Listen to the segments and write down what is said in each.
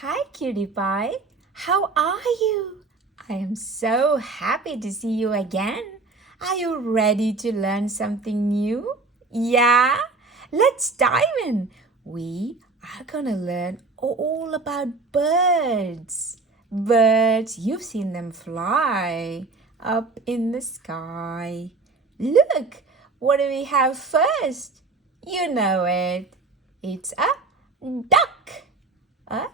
Hi, cutie pie. How are you? I am so happy to see you again. Are you ready to learn something new? Yeah? Let's dive in. We are gonna learn all about birds. Birds, you've seen them fly up in the sky. Look, what do we have first? You know it. It's a duck. A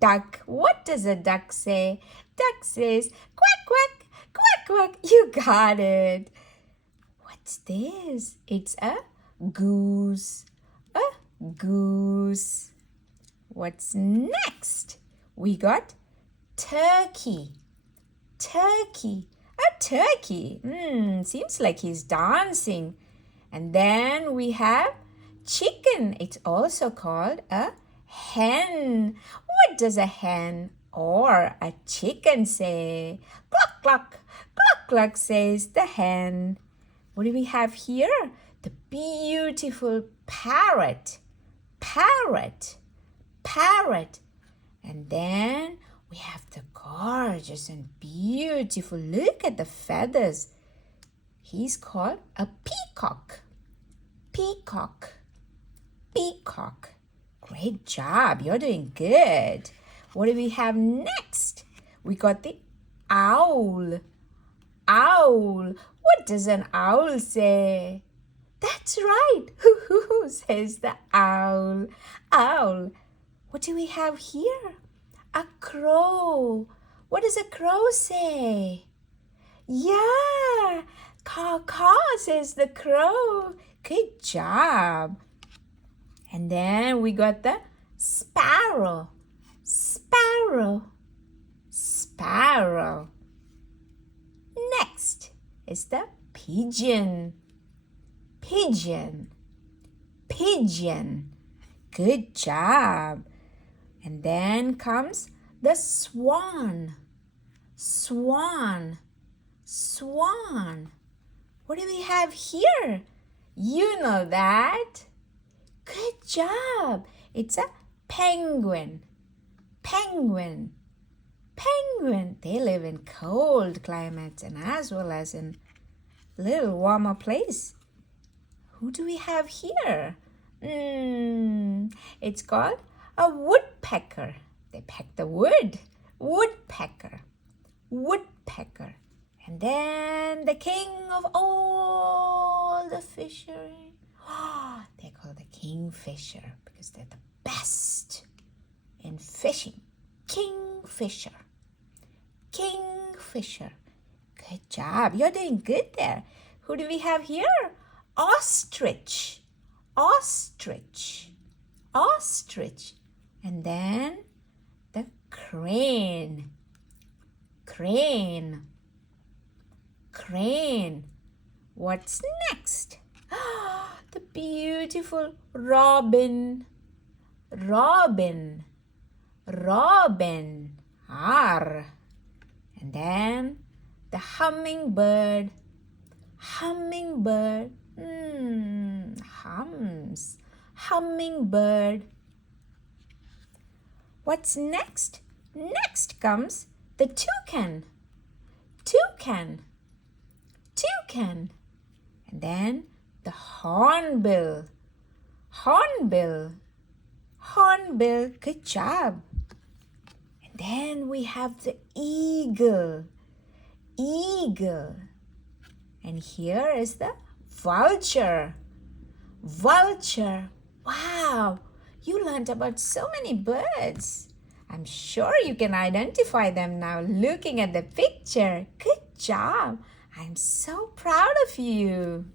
duck. What does a duck say? Duck says quack, quack, quack, quack. You got it. What's this? It's a goose. A goose. What's next? We got turkey. Turkey. A turkey. Seems like he's dancing. And then we have chicken. It's also called a hen. What does a hen or a chicken say? Cluck, cluck, cluck, cluck, says the hen. What do we have here? The beautiful parrot. Parrot. Parrot. And then we have the gorgeous and beautiful, look at the feathers. He's called a peacock. Peacock. Peacock. Great job. You're doing good. What do we have next? We got the owl. Owl. What does an owl say? That's right. Hoo-hoo, says the owl. Owl. What do we have here? A crow. What does a crow say? Yeah. Caw-caw, says the crow. Good job. And then we got the sparrow. Sparrow. Sparrow. Next is the pigeon. Pigeon. Pigeon. Good job. And then comes the swan. Swan. Swan. What do we have here? You know that. Good job. It's a penguin. Penguin. Penguin. They live in cold climates and as well as in a little warmer place. Who do we have here? It's called a woodpecker. They peck the wood. Woodpecker. Woodpecker. And then the king of all the fishery. They're called the kingfisher because they're the best in fishing. Kingfisher. Kingfisher. Good job. You're doing good there. Who do we have here? Ostrich. Ostrich. Ostrich. And then the crane. Crane. Crane. What's next? The beautiful robin. Robin. Robin. R. And then the hummingbird. Hummingbird. Hums. Hummingbird. What's next? Next comes the toucan. Toucan. Toucan. And then the hornbill. Hornbill. Hornbill. Good job. And then we have the eagle. Eagle. And here is the vulture. Vulture. Wow. You learned about so many birds. I'm sure you can identify them now looking at the picture. Good job. I'm so proud of you.